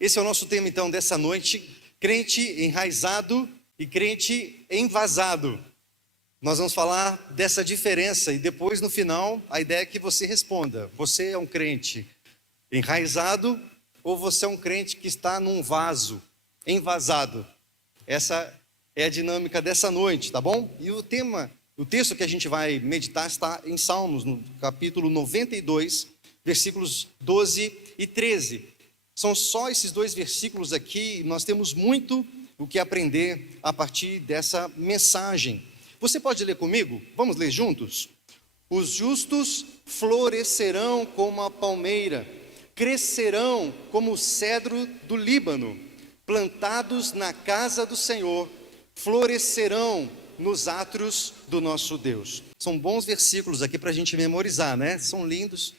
Esse é o nosso tema então dessa noite, crente enraizado e crente envasado. Nós vamos falar dessa diferença e depois no final a ideia é que você responda, você é um crente enraizado ou você é um crente que está num vaso, envasado? Essa é a dinâmica dessa noite, tá bom? E o texto que a gente vai meditar está em Salmos, no capítulo 92, versículos 12 e 13. São só esses dois versículos aqui e nós temos muito o que aprender a partir dessa mensagem. Você pode ler comigo? Vamos ler juntos? Os justos florescerão como a palmeira, crescerão como o cedro do Líbano, plantados na casa do Senhor, florescerão nos átrios do nosso Deus. São bons versículos aqui para a gente memorizar, né? São lindas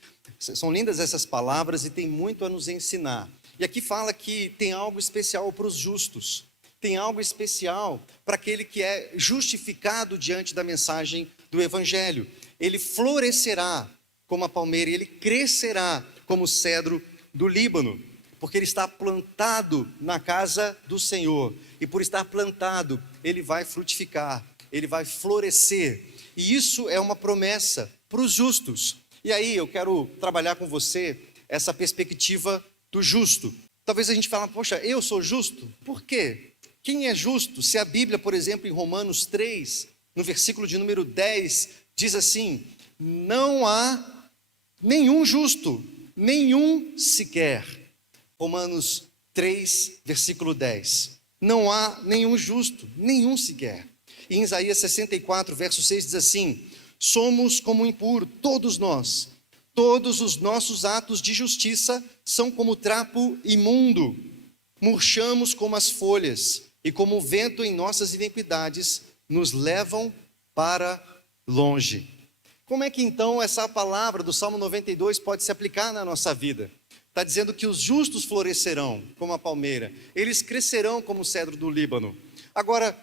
essas palavras e tem muito a nos ensinar. E aqui fala que tem algo especial para os justos, tem algo especial para aquele que é justificado diante da mensagem do Evangelho. Ele florescerá como a palmeira e ele crescerá como o cedro do Líbano, porque ele está plantado na casa do Senhor. E por estar plantado, ele vai frutificar, ele vai florescer. E isso é uma promessa para os justos. E aí eu quero trabalhar com você essa perspectiva do justo. Talvez a gente fale, poxa, eu sou justo? Por quê? Quem é justo? Se a Bíblia, por exemplo, em Romanos 3, no versículo de número 10, diz assim: não há nenhum justo, nenhum sequer. Romanos 3, versículo 10. Não há nenhum justo, nenhum sequer. E em Isaías 64, verso 6 diz assim: somos como impuro, todos nós. Todos os nossos atos de justiça são como trapo imundo. Murchamos como as folhas, e como o vento em nossas iniquidades nos levam para longe. Como é que então essa palavra do Salmo 92 pode se aplicar na nossa vida? Está dizendo que os justos florescerão como a palmeira, eles crescerão como o cedro do Líbano. Agora,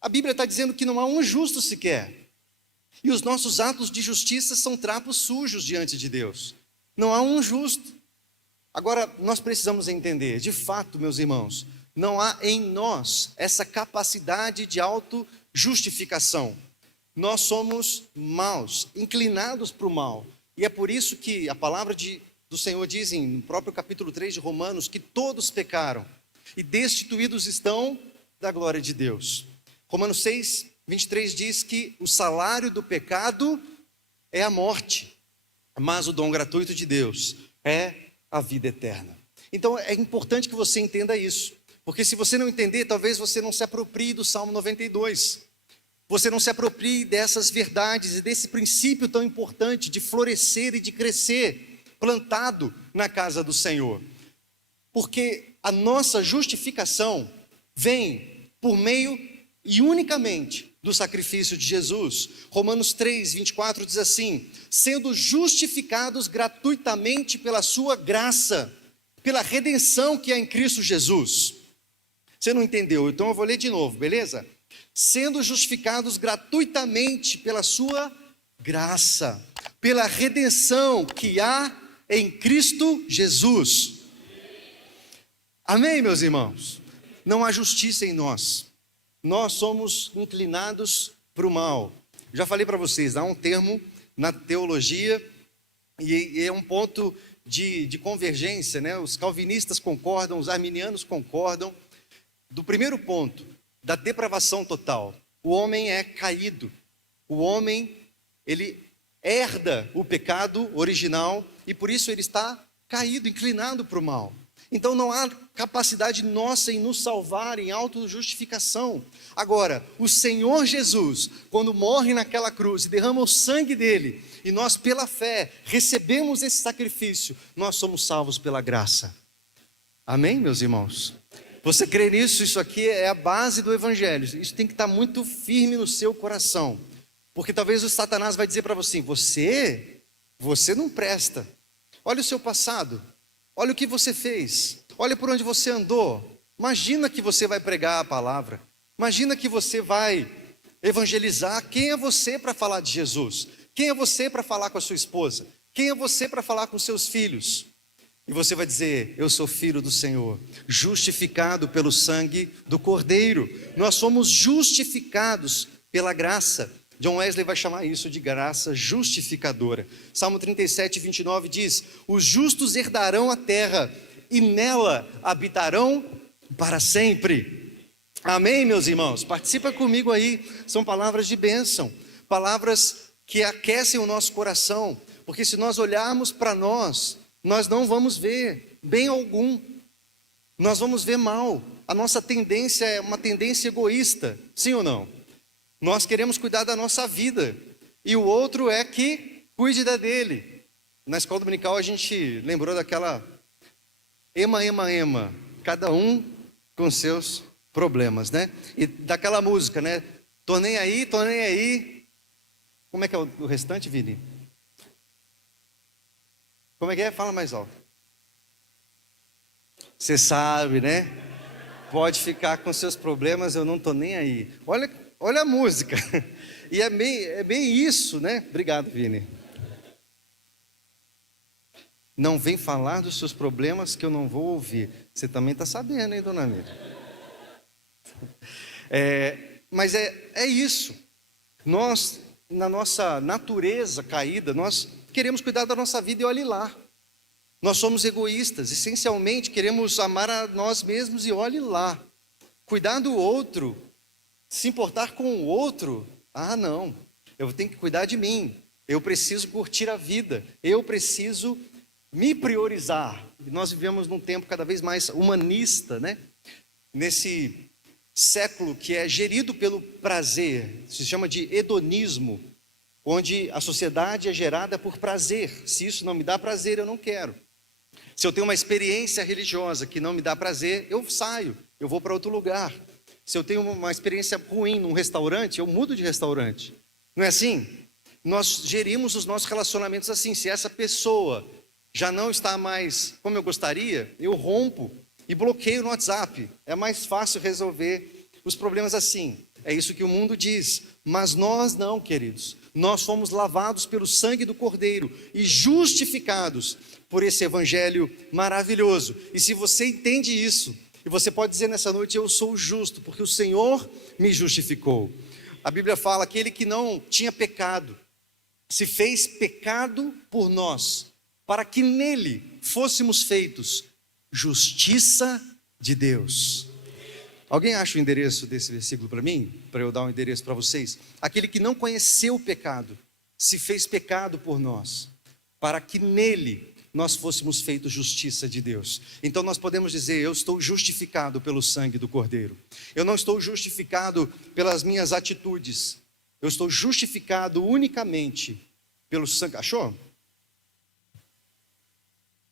a Bíblia está dizendo que não há um justo sequer. E os nossos atos de justiça são trapos sujos diante de Deus. Não há um justo. Agora, nós precisamos entender, de fato, meus irmãos, não há em nós essa capacidade de auto-justificação. Nós somos maus, inclinados para o mal. E é por isso que a palavra do Senhor diz no próprio capítulo 3 de Romanos que todos pecaram e destituídos estão da glória de Deus. Romanos 6, 23 diz que o salário do pecado é a morte, mas o dom gratuito de Deus é a vida eterna. Então é importante que você entenda isso, porque se você não entender, talvez você não se aproprie do Salmo 92, você não se aproprie dessas verdades e desse princípio tão importante de florescer e de crescer, plantado na casa do Senhor. Porque a nossa justificação vem por meio e unicamente do sacrifício de Jesus. Romanos 3, 24 diz assim: sendo justificados gratuitamente pela sua graça, pela redenção que há em Cristo Jesus. Você não entendeu? Então eu vou ler de novo, beleza? Sendo justificados gratuitamente pela sua graça, pela redenção que há em Cristo Jesus. Amém, meus irmãos? Não há justiça em nós. Nós somos inclinados para o mal. Já falei para vocês, há um termo na teologia e é um ponto de convergência, né? Os calvinistas concordam, os arminianos concordam. Do primeiro ponto, da depravação total. O homem é caído. O homem, ele herda o pecado original e por isso ele está caído, inclinado para o mal. Então não há capacidade nossa em nos salvar, em autojustificação. Agora, o Senhor Jesus, quando morre naquela cruz e derrama o sangue dele, e nós pela fé recebemos esse sacrifício, nós somos salvos pela graça. Amém, meus irmãos? Você crê nisso? Isso aqui é a base do Evangelho. Isso tem que estar muito firme no seu coração. Porque talvez o Satanás vai dizer para você, você não presta. Olha o seu passado. Olha o que você fez. Olha por onde você andou. Imagina que você vai pregar a palavra. Imagina que você vai evangelizar. Quem é você para falar de Jesus? Quem é você para falar com a sua esposa? Quem é você para falar com seus filhos? E você vai dizer: eu sou filho do Senhor, justificado pelo sangue do Cordeiro. Nós somos justificados pela graça. John Wesley vai chamar isso de graça justificadora. Salmo 37, 29 diz: os justos herdarão a terra e nela habitarão para sempre. Amém, meus irmãos? Participa comigo aí. São palavras de bênção, palavras que aquecem o nosso coração, porque se nós olharmos para nós não vamos ver bem algum, nós vamos ver mal. A nossa tendência é uma tendência egoísta, sim ou não? Nós queremos cuidar da nossa vida, e o outro é que cuide da dele. Na escola dominical a gente lembrou daquela ema, cada um com seus problemas, né? E daquela música, né? Tô nem aí. Como é que é o restante, Vini? Como é que é? Fala mais alto. Você sabe, né? Pode ficar com seus problemas, eu não tô nem aí. Olha a música. E é bem isso, né? Obrigado, Vini. Não vem falar dos seus problemas que eu não vou ouvir. Você também está sabendo, hein, dona Miriam? Mas é isso. Nós, na nossa natureza caída, nós queremos cuidar da nossa vida e olhe lá. Nós somos egoístas, essencialmente queremos amar a nós mesmos e olhe lá. Cuidar do outro, se importar com o outro, não, eu tenho que cuidar de mim, eu preciso curtir a vida, eu preciso me priorizar. Nós vivemos num tempo cada vez mais humanista, né? Nesse século que é gerido pelo prazer, se chama de hedonismo, onde a sociedade é gerada por prazer. Se isso não me dá prazer, eu não quero. Se eu tenho uma experiência religiosa que não me dá prazer, eu saio, eu vou para outro lugar. Se eu tenho uma experiência ruim num restaurante, eu mudo de restaurante. Não é assim? Nós gerimos os nossos relacionamentos assim. Se essa pessoa já não está mais como eu gostaria, eu rompo e bloqueio no WhatsApp. É mais fácil resolver os problemas assim. É isso que o mundo diz. Mas nós não, queridos. Nós fomos lavados pelo sangue do Cordeiro e justificados por esse evangelho maravilhoso. E se você entende isso, e você pode dizer nessa noite: eu sou justo, porque o Senhor me justificou. A Bíblia fala: aquele que não tinha pecado, se fez pecado por nós, para que nele fôssemos feitos justiça de Deus. Alguém acha o endereço desse versículo para mim? Para eu dar um endereço para vocês? Aquele que não conheceu o pecado, se fez pecado por nós, para que nele nós fôssemos feitos justiça de Deus. Então nós podemos dizer: eu estou justificado pelo sangue do Cordeiro. Eu não estou justificado pelas minhas atitudes. Eu estou justificado unicamente pelo sangue. Achou?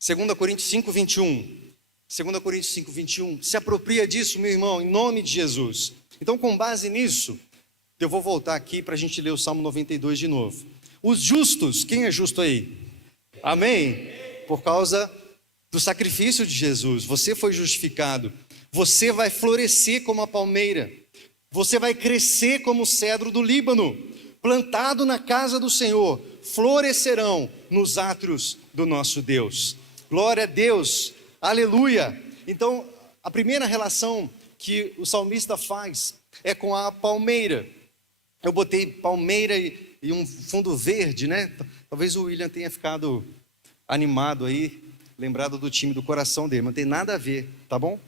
2 Coríntios 5, 21. 2 Coríntios 5, 21. Se apropria disso, meu irmão, em nome de Jesus. Então, com base nisso, eu vou voltar aqui para a gente ler o Salmo 92 de novo. Os justos, quem é justo aí? Amém? Por causa do sacrifício de Jesus, você foi justificado. Você vai florescer como a palmeira. Você vai crescer como o cedro do Líbano, plantado na casa do Senhor. Florescerão nos átrios do nosso Deus. Glória a Deus. Aleluia! Então, a primeira relação que o salmista faz é com a palmeira. Eu botei palmeira e um fundo verde, né? Talvez o William tenha ficado animado aí, lembrado do time do coração dele, mas não tem nada a ver, tá bom?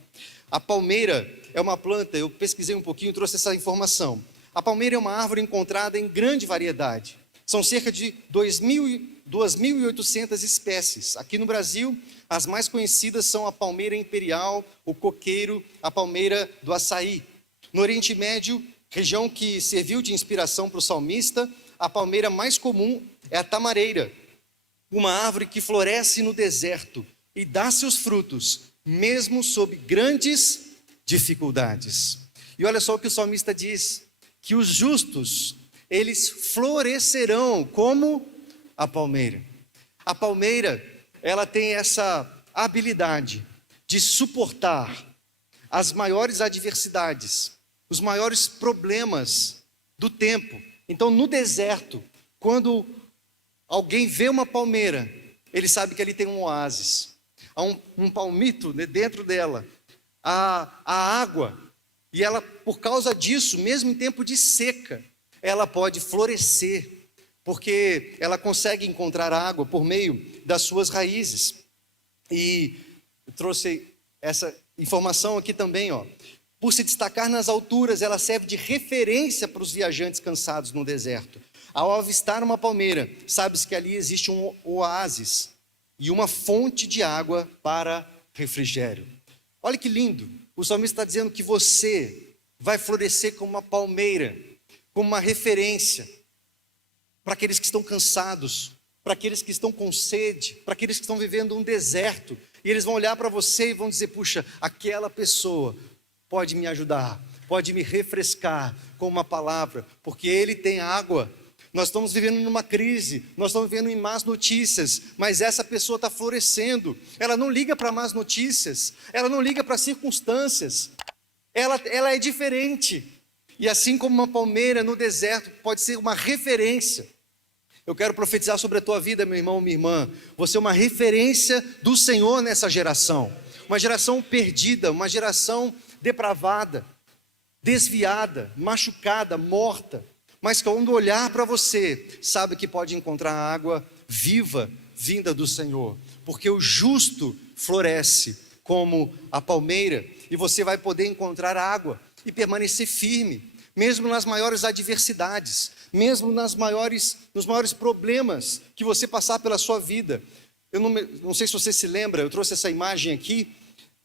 A palmeira é uma planta, eu pesquisei um pouquinho e trouxe essa informação. A palmeira é uma árvore encontrada em grande variedade. São cerca de 2.800 espécies. Aqui no Brasil, as mais conhecidas são a palmeira imperial, o coqueiro, a palmeira do açaí. No Oriente Médio, região que serviu de inspiração para o salmista, a palmeira mais comum é a tamareira, uma árvore que floresce no deserto e dá seus frutos, mesmo sob grandes dificuldades. E olha só o que o salmista diz, que os justos, eles florescerão como a palmeira. A palmeira, ela tem essa habilidade de suportar as maiores adversidades, os maiores problemas do tempo. Então, no deserto, quando alguém vê uma palmeira, ele sabe que ali tem um oásis. há um palmito, né, dentro dela, há água, e ela, por causa disso, mesmo em tempo de seca, ela pode florescer, porque ela consegue encontrar água por meio das suas raízes. E eu trouxe essa informação aqui também, ó. Por se destacar nas alturas, ela serve de referência para os viajantes cansados no deserto. Ao avistar uma palmeira, sabe-se que ali existe um oásis e uma fonte de água para refrigério. Olha que lindo, o salmista está dizendo que você vai florescer como uma palmeira, como uma referência para aqueles que estão cansados, para aqueles que estão com sede, para aqueles que estão vivendo um deserto, e eles vão olhar para você e vão dizer: puxa, aquela pessoa pode me ajudar, pode me refrescar com uma palavra, porque ele tem água. Nós estamos vivendo numa crise, nós estamos vivendo em más notícias, mas essa pessoa está florescendo. Ela não liga para más notícias, ela não liga para circunstâncias, ela é diferente. E assim como uma palmeira no deserto pode ser uma referência, eu quero profetizar sobre a tua vida, meu irmão, minha irmã. Você é uma referência do Senhor nessa geração, uma geração perdida, uma geração depravada, desviada, machucada, morta, mas quando olhar para você, sabe que pode encontrar água viva, vinda do Senhor, porque o justo floresce como a palmeira, e você vai poder encontrar água e permanecer firme, mesmo nas maiores adversidades, mesmo nos maiores problemas que você passar pela sua vida. Eu não sei se você se lembra, eu trouxe essa imagem aqui,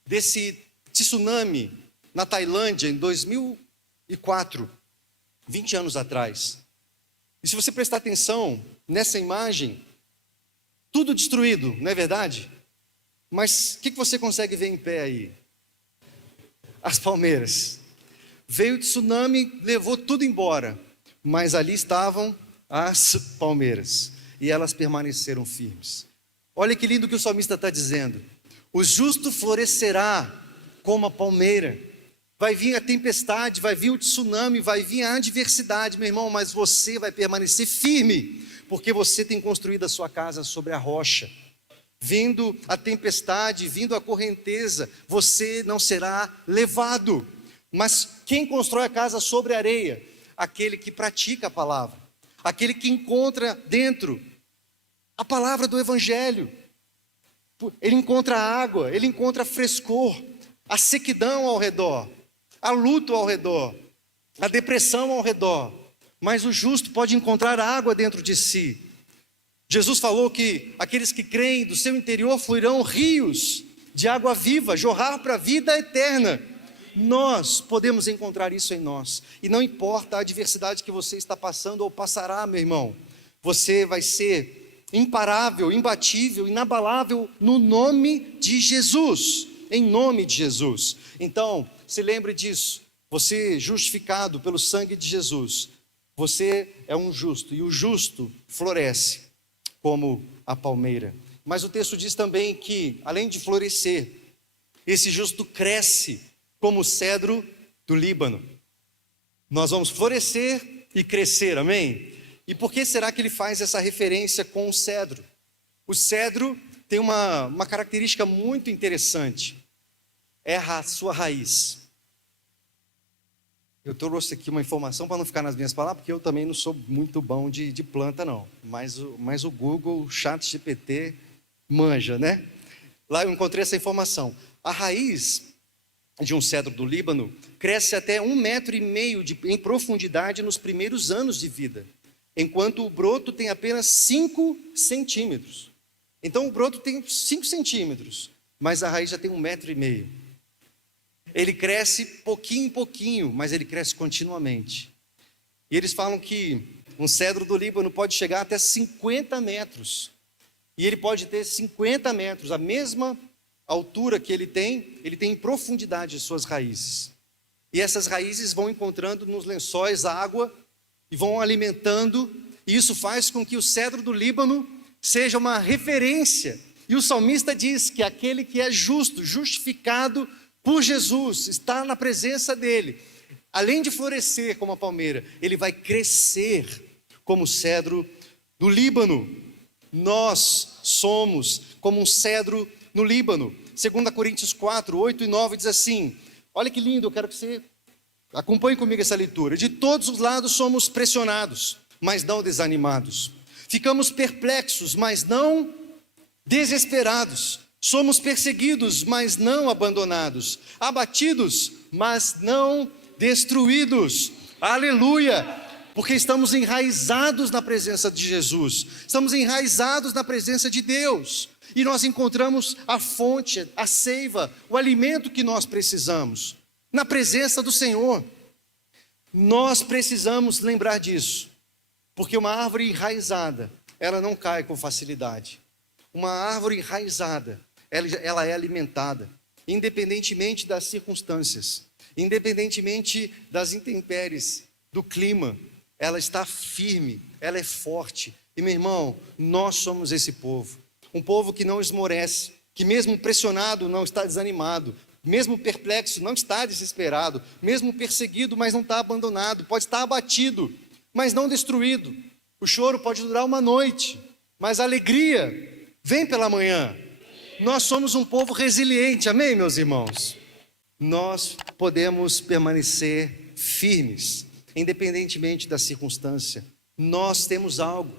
desse tsunami na Tailândia em 2004, 20 anos atrás. E se você prestar atenção nessa imagem, tudo destruído, não é verdade? Mas o que você consegue ver em pé aí? As palmeiras. Veio o tsunami, levou tudo embora, mas ali estavam as palmeiras, e elas permaneceram firmes. Olha que lindo que o salmista está dizendo: o justo florescerá como a palmeira. Vai vir a tempestade, vai vir o tsunami, vai vir a adversidade, meu irmão, mas você vai permanecer firme, porque você tem construído a sua casa sobre a rocha. Vindo a tempestade, vindo a correnteza, você não será levado. Mas quem constrói a casa sobre a areia? Aquele que pratica a palavra, aquele que encontra dentro a palavra do Evangelho. Ele encontra água, ele encontra frescor, a sequidão ao redor, a luto ao redor, a depressão ao redor, mas o justo pode encontrar água dentro de si. Jesus falou que aqueles que creem, do seu interior fluirão rios de água viva, jorrar para a vida eterna. Nós podemos encontrar isso em nós, e não importa a adversidade que você está passando ou passará, meu irmão, você vai ser imparável, imbatível, inabalável no nome de Jesus, em nome de Jesus. Então, se lembre disso, você justificado pelo sangue de Jesus, você é um justo, e o justo floresce como a palmeira. Mas o texto diz também que, além de florescer, esse justo cresce como o cedro do Líbano. Nós vamos florescer e crescer, amém? E por que será que ele faz essa referência com o cedro? O cedro tem uma característica muito interessante, é a sua raiz. Eu trouxe aqui uma informação para não ficar nas minhas palavras, porque eu também não sou muito bom de planta não, mas o Google, o ChatGPT manja, né? Lá eu encontrei essa informação. A raiz de um cedro do Líbano cresce até 1,5 metro em profundidade nos primeiros anos de vida, enquanto o broto tem apenas 5 centímetros. Então o broto tem 5 centímetros, mas a raiz já tem 1,5 metro. Ele cresce pouquinho em pouquinho, mas ele cresce continuamente. E eles falam que um cedro do Líbano pode chegar até 50 metros. E ele pode ter 50 metros, a mesma altura que ele tem em profundidade de suas raízes. E essas raízes vão encontrando nos lençóis água e vão alimentando, e isso faz com que o cedro do Líbano seja uma referência. E o salmista diz que aquele que é justo, justificado por Jesus, está na presença dele, além de florescer como a palmeira, ele vai crescer como o cedro do Líbano. Nós somos como um cedro no Líbano. 2 Coríntios 4, 8 e 9 diz assim, olha que lindo, eu quero que você acompanhe comigo essa leitura. De todos os lados somos pressionados, mas não desanimados. Ficamos perplexos, mas não desesperados. Somos perseguidos, mas não abandonados. Abatidos, mas não destruídos. Aleluia! Porque estamos enraizados na presença de Jesus. Estamos enraizados na presença de Deus. E nós encontramos a fonte, a seiva, o alimento que nós precisamos. Na presença do Senhor. Nós precisamos lembrar disso. Porque uma árvore enraizada, ela não cai com facilidade. Uma árvore enraizada, ela é alimentada, independentemente das circunstâncias, independentemente das intempéries, do clima, ela está firme, ela é forte. E meu irmão, nós somos esse povo, um povo que não esmorece, que mesmo pressionado não está desanimado, mesmo perplexo não está desesperado, mesmo perseguido, mas não está abandonado, pode estar abatido, mas não destruído. O choro pode durar uma noite, mas a alegria vem pela manhã. Nós somos um povo resiliente, amém, meus irmãos? Nós podemos permanecer firmes, independentemente da circunstância. Nós temos algo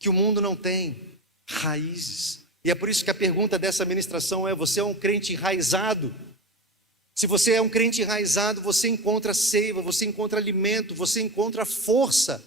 que o mundo não tem, raízes. E é por isso que a pergunta dessa ministração é: você é um crente enraizado? Se você é um crente enraizado, você encontra seiva, você encontra alimento, você encontra força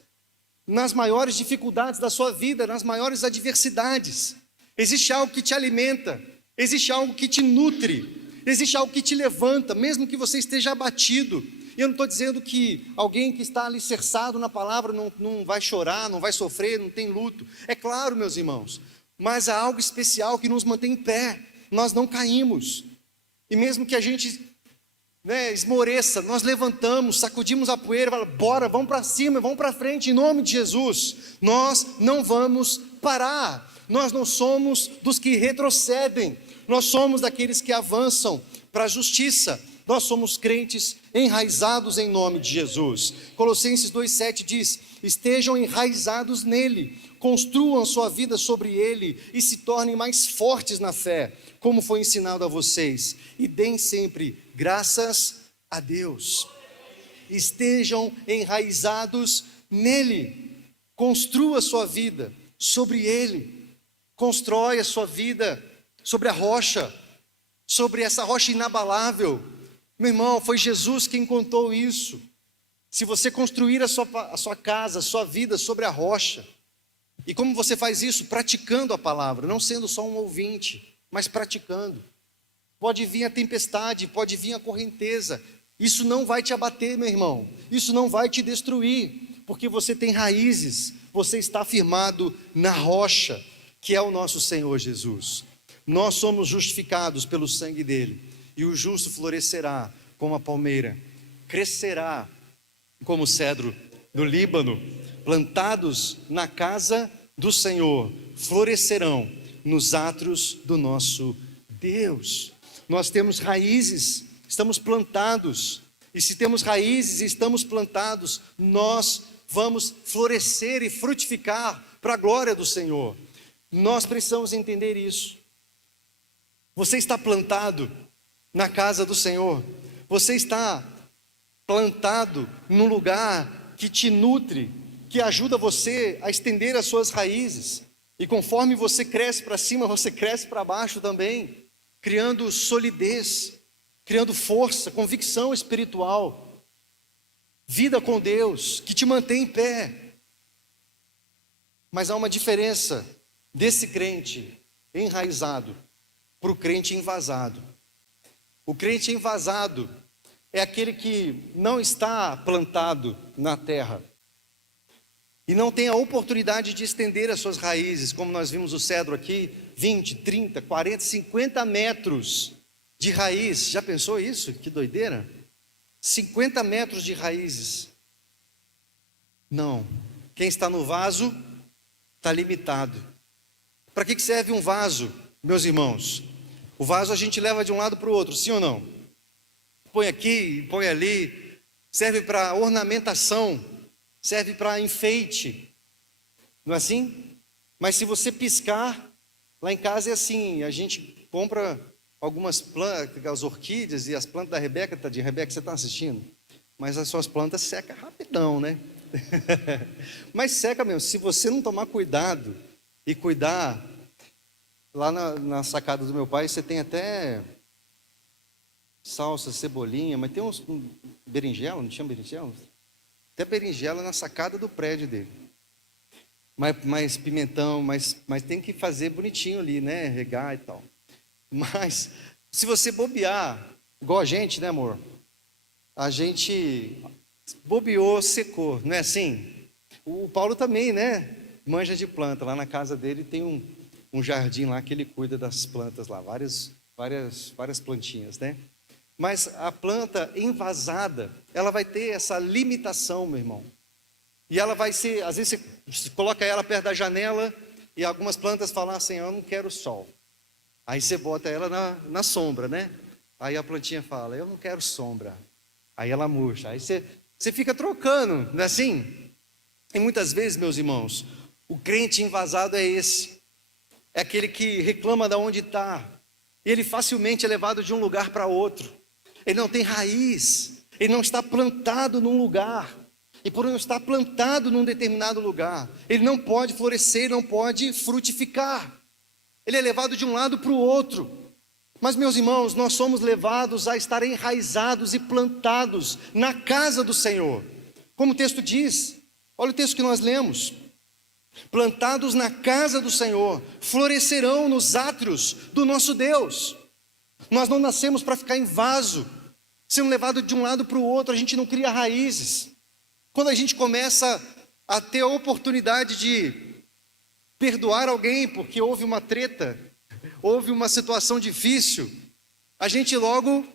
nas maiores dificuldades da sua vida, nas maiores adversidades. Existe algo que te alimenta, existe algo que te nutre, existe algo que te levanta, mesmo que você esteja abatido. E eu não estou dizendo que alguém que está alicerçado na palavra não vai chorar, não vai sofrer, não tem luto. É claro, meus irmãos, mas há algo especial que nos mantém em pé, nós não caímos. E mesmo que a gente esmoreça, nós levantamos, sacudimos a poeira, falamos, bora, vamos para cima, vamos para frente, em nome de Jesus. Nós não vamos parar. Nós não somos dos que retrocedem, nós somos daqueles que avançam para a justiça. Nós somos crentes enraizados em nome de Jesus. Colossenses 2,7 diz, estejam enraizados nele, construam sua vida sobre ele e se tornem mais fortes na fé, como foi ensinado a vocês, e deem sempre graças a Deus. Estejam enraizados nele, construa sua vida sobre ele. Constrói a sua vida sobre a rocha, sobre essa rocha inabalável. Meu irmão, foi Jesus quem contou isso. Se você construir a sua casa, a sua vida sobre a rocha, e como você faz isso? Praticando a palavra, não sendo só um ouvinte, mas praticando. Pode vir a tempestade, pode vir a correnteza, isso não vai te abater, meu irmão, isso não vai te destruir, porque você tem raízes, você está firmado na rocha, que é o nosso Senhor Jesus. Nós somos justificados pelo sangue dele, e o justo florescerá como a palmeira, crescerá como o cedro do Líbano, plantados na casa do Senhor, florescerão nos átrios do nosso Deus. Nós temos raízes, estamos plantados, e se temos raízes e estamos plantados, nós vamos florescer e frutificar para a glória do Senhor. Nós precisamos entender isso. Você está plantado na casa do Senhor, você está plantado num lugar que te nutre, que ajuda você a estender as suas raízes, e conforme você cresce para cima, você cresce para baixo também, criando solidez, criando força, convicção espiritual, vida com Deus, que te mantém em pé. Mas há uma diferença desse crente enraizado para o crente envasado. O crente envasado é aquele que não está plantado na terra e não tem a oportunidade de estender as suas raízes, como nós vimos o cedro aqui, 20, 30, 40, 50 metros de raiz. Já pensou isso? Que doideira! 50 metros de raízes. Não, quem está no vaso está limitado. Para que serve um vaso, meus irmãos? O vaso a gente leva de um lado para o outro, sim ou não? Põe aqui, põe ali, serve para ornamentação, serve para enfeite, não é assim? Mas se você piscar, lá em casa é assim, a gente compra algumas plantas, as orquídeas e as plantas da Rebeca, tadinha, Rebeca, você está assistindo? Mas as suas plantas secam rapidão, né? Mas seca mesmo, se você não tomar cuidado e cuidar, lá na sacada do meu pai, você tem até salsa, cebolinha, mas tem uns berinjela, não tinha berinjela? Até berinjela na sacada do prédio dele. Mais pimentão, mas tem que fazer bonitinho ali, né? Regar e tal. Mas, se você bobear, igual a gente, né, amor? A gente bobeou, secou, não é assim? O Paulo também, né? Manja de planta. Lá na casa dele tem um jardim lá que ele cuida das plantas lá, várias plantinhas, né? Mas a planta envasada, ela vai ter essa limitação, meu irmão. E ela vai ser, às vezes você coloca ela perto da janela e algumas plantas falam assim, eu não quero sol. Aí você bota ela na sombra, né? Aí a plantinha fala, eu não quero sombra. Aí ela murcha. Aí você fica trocando, não é assim? E muitas vezes, meus irmãos, o crente envasado é esse. É aquele que reclama de onde está. Ele facilmente é levado de um lugar para outro. Ele não tem raiz. Ele não está plantado num lugar. E por não estar plantado num determinado lugar, ele não pode florescer, não pode frutificar. Ele é levado de um lado para o outro. Mas, meus irmãos, nós somos levados a estar enraizados e plantados na casa do Senhor. Como o texto diz, olha o texto que nós lemos. Plantados na casa do Senhor, florescerão nos átrios do nosso Deus. Nós não nascemos para ficar em vaso, sendo levado de um lado para o outro, a gente não cria raízes. Quando a gente começa a ter a oportunidade de perdoar alguém porque houve uma treta, houve uma situação difícil, a gente logo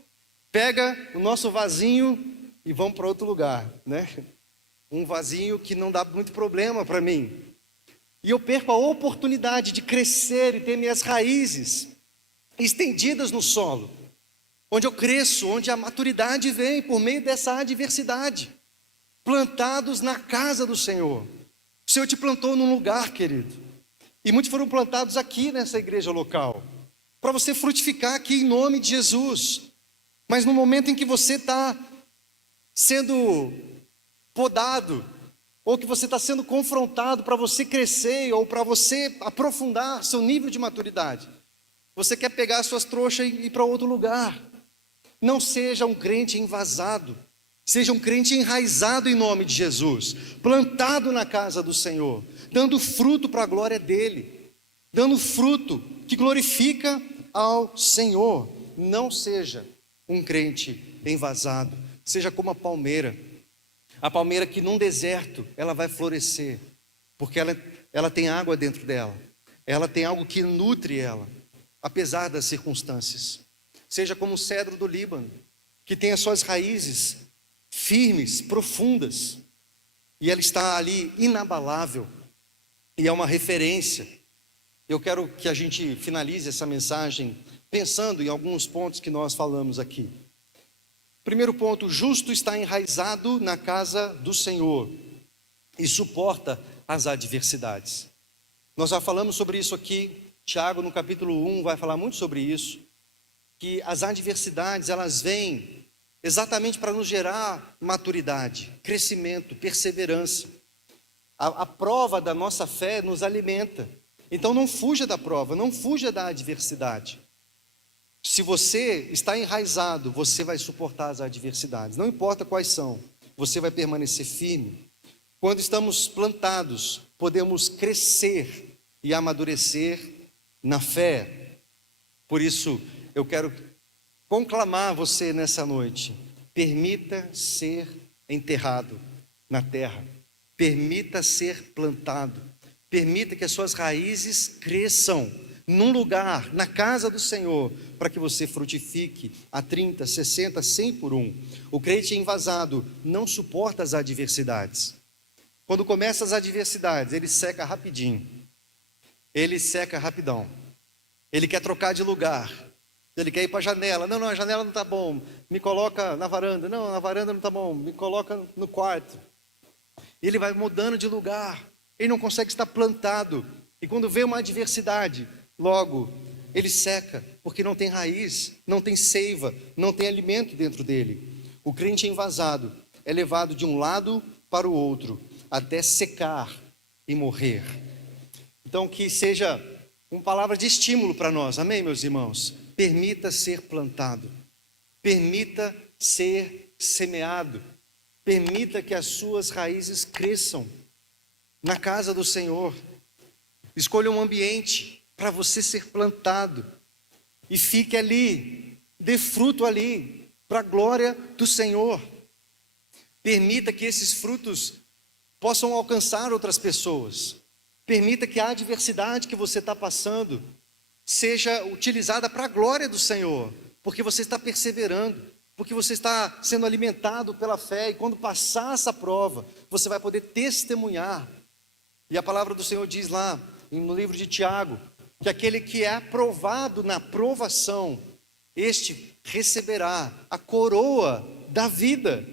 pega o nosso vasinho e vamos para outro lugar, né? Um vasinho que não dá muito problema para mim. E eu perco a oportunidade de crescer e ter minhas raízes estendidas no solo, onde eu cresço, onde a maturidade vem por meio dessa adversidade. Plantados na casa do Senhor. O Senhor te plantou num lugar, querido. E muitos foram plantados aqui nessa igreja local, para você frutificar aqui em nome de Jesus. Mas no momento em que você está sendo podado, ou que você está sendo confrontado para você crescer, ou para você aprofundar seu nível de maturidade, você quer pegar as suas trouxas e ir para outro lugar. Não seja um crente envasado. Seja um crente enraizado em nome de Jesus, plantado na casa do Senhor, dando fruto para a glória dEle, dando fruto que glorifica ao Senhor. Não seja um crente envasado, seja como a palmeira que num deserto ela vai florescer, porque ela tem água dentro dela, ela tem algo que nutre ela, apesar das circunstâncias. Seja como o cedro do Líbano, que tem as suas raízes firmes, profundas, e ela está ali inabalável, e é uma referência. Eu quero que a gente finalize essa mensagem pensando em alguns pontos que nós falamos aqui. Primeiro ponto, o justo está enraizado na casa do Senhor e suporta as adversidades. Nós já falamos sobre isso aqui. Tiago, no capítulo 1, vai falar muito sobre isso, que as adversidades, elas vêm exatamente para nos gerar maturidade, crescimento, perseverança. A prova da nossa fé nos alimenta. Então não fuja da prova, não fuja da adversidade. Se você está enraizado, você vai suportar as adversidades, não importa quais são, você vai permanecer firme. Quando estamos plantados, podemos crescer e amadurecer na fé. Por isso, eu quero conclamar você nessa noite: permita ser enterrado na terra, permita ser plantado, permita que as suas raízes cresçam num lugar, na casa do Senhor, para que você frutifique a 30, 60, 100 por um. O crente envasado não suporta as adversidades. Quando começa as adversidades, ele seca rapidinho, ele seca rapidão, ele quer trocar de lugar. Ele quer ir para a janela. Não, a janela não está bom. Me coloca na varanda. Não, na varanda não está bom. Me coloca no quarto. E ele vai mudando de lugar. Ele não consegue estar plantado. E quando vê uma adversidade, logo ele seca, porque não tem raiz, não tem seiva, não tem alimento dentro dele. O crente envasado é levado de um lado para o outro, até secar e morrer. Então, que seja uma palavra de estímulo para nós, amém, meus irmãos? Permita ser plantado, permita ser semeado, permita que as suas raízes cresçam na casa do Senhor. Escolha um ambiente para você ser plantado e fique ali, dê fruto ali, para a glória do Senhor. Permita que esses frutos possam alcançar outras pessoas. Permita que a adversidade que você está passando seja utilizada para a glória do Senhor, porque você está perseverando, porque você está sendo alimentado pela fé, e quando passar essa prova, você vai poder testemunhar. E a palavra do Senhor diz lá, no livro de Tiago, que aquele que é aprovado na provação, este receberá a coroa da vida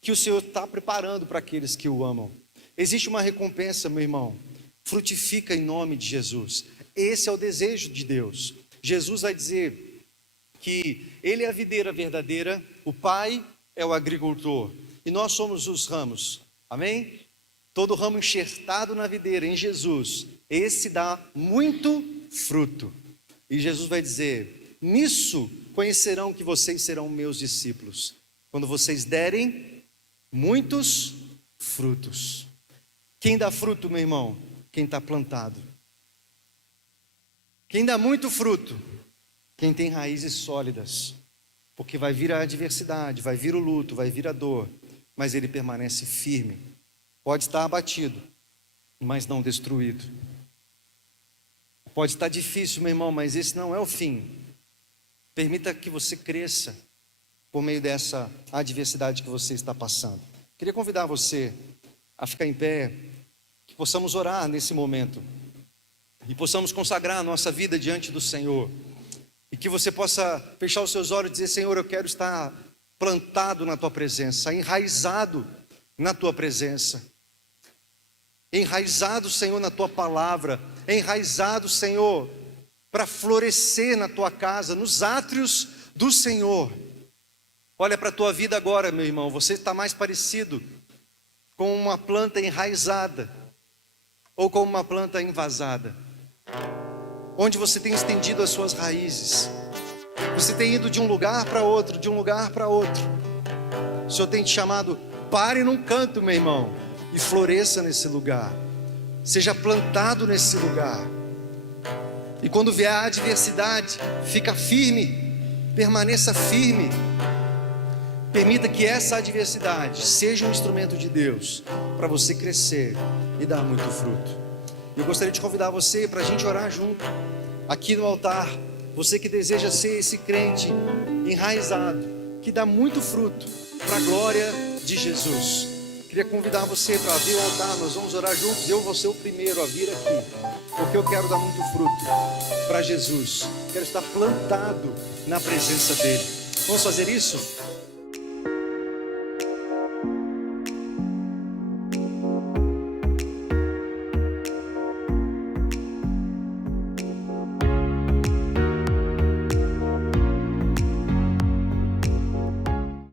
que o Senhor está preparando para aqueles que o amam. Existe uma recompensa, meu irmão. Frutifica em nome de Jesus. Esse é o desejo de Deus. Jesus vai dizer que Ele é a videira verdadeira, o Pai é o agricultor e nós somos os ramos. Amém? Todo ramo enxertado na videira em Jesus, esse dá muito fruto. E Jesus vai dizer: nisso conhecerão que vocês serão meus discípulos, quando vocês derem muitos frutos. Quem dá fruto, meu irmão? Quem está plantado. Quem dá muito fruto? Quem tem raízes sólidas. Porque vai vir a adversidade, vai vir o luto, vai vir a dor, mas ele permanece firme. Pode estar abatido, mas não destruído. Pode estar difícil, meu irmão, mas esse não é o fim. Permita que você cresça por meio dessa adversidade que você está passando. Queria convidar você a ficar em pé, que possamos orar nesse momento e possamos consagrar a nossa vida diante do Senhor, e que você possa fechar os seus olhos e dizer: Senhor, eu quero estar plantado na Tua presença, enraizado na Tua presença, enraizado, Senhor, na Tua palavra, enraizado, Senhor, para florescer na Tua casa, nos átrios do Senhor. Olha para a tua vida agora, meu irmão, você está mais parecido com uma planta enraizada ou com uma planta invasada? Onde você tem estendido as suas raízes? Você tem ido de um lugar para outro, de um lugar para outro. O Senhor tem te chamado: pare num canto, meu irmão, e floresça nesse lugar. Seja plantado nesse lugar. E quando vier a adversidade, fica firme, permaneça firme. Permita que essa adversidade seja um instrumento de Deus para você crescer e dar muito fruto. Eu gostaria de convidar você para a gente orar junto, aqui no altar. Você que deseja ser esse crente enraizado, que dá muito fruto para a glória de Jesus. Queria convidar você para vir ao altar, nós vamos orar juntos. Eu vou ser o primeiro a vir aqui, porque eu quero dar muito fruto para Jesus. Quero estar plantado na presença dele. Vamos fazer isso?